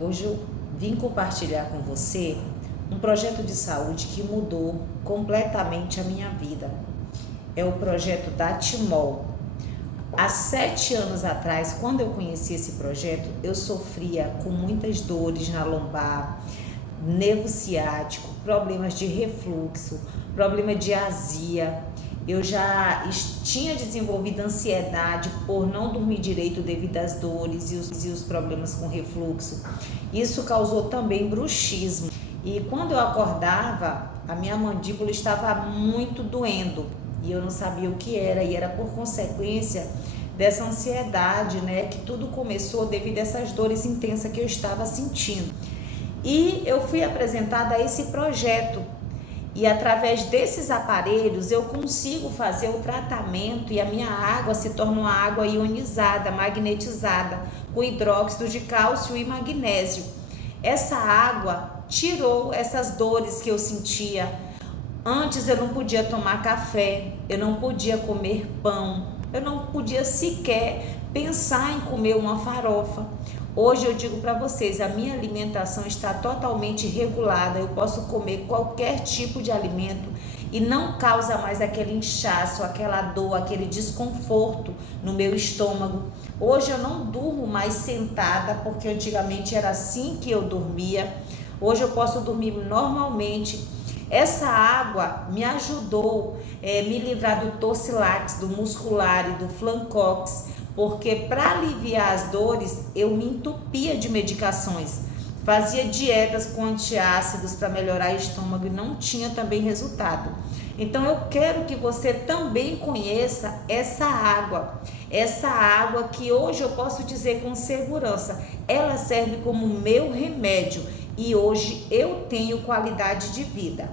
Hoje eu vim compartilhar com você um projeto de saúde que mudou completamente a minha vida. É o projeto da Timol. Há 7 anos atrás, quando eu conheci esse projeto, eu sofria com muitas dores na lombar, nervo ciático, problemas de refluxo, problema de azia. Eu já tinha desenvolvido ansiedade por não dormir direito devido às dores e os problemas com refluxo. Isso causou também bruxismo. E quando eu acordava, a minha mandíbula estava muito doendo e eu não sabia o que era, e era por consequência dessa ansiedade, que tudo começou devido a essas dores intensas que eu estava sentindo. E eu fui apresentada a esse projeto. E através desses aparelhos eu consigo fazer o tratamento e a minha água se torna uma água ionizada, magnetizada, com hidróxido de cálcio e magnésio. Essa água tirou essas dores que eu sentia. Antes eu não podia tomar café, eu não podia comer pão, eu não podia sequer pensar em comer uma farofa. Hoje eu digo para vocês, a minha alimentação está totalmente regulada, eu posso comer qualquer tipo de alimento e não causa mais aquele inchaço, aquela dor, aquele desconforto no meu estômago. Hoje eu não durmo mais sentada, porque antigamente era assim que eu dormia. Hoje eu posso dormir normalmente. Essa água me ajudou me livrar do Torcilax, do Muscular e do Flancox, porque para aliviar as dores eu me entupia de medicações, fazia dietas com antiácidos para melhorar o estômago e não tinha também resultado. Então eu quero que você também conheça essa água que hoje eu posso dizer com segurança, ela serve como meu remédio e hoje eu tenho qualidade de vida.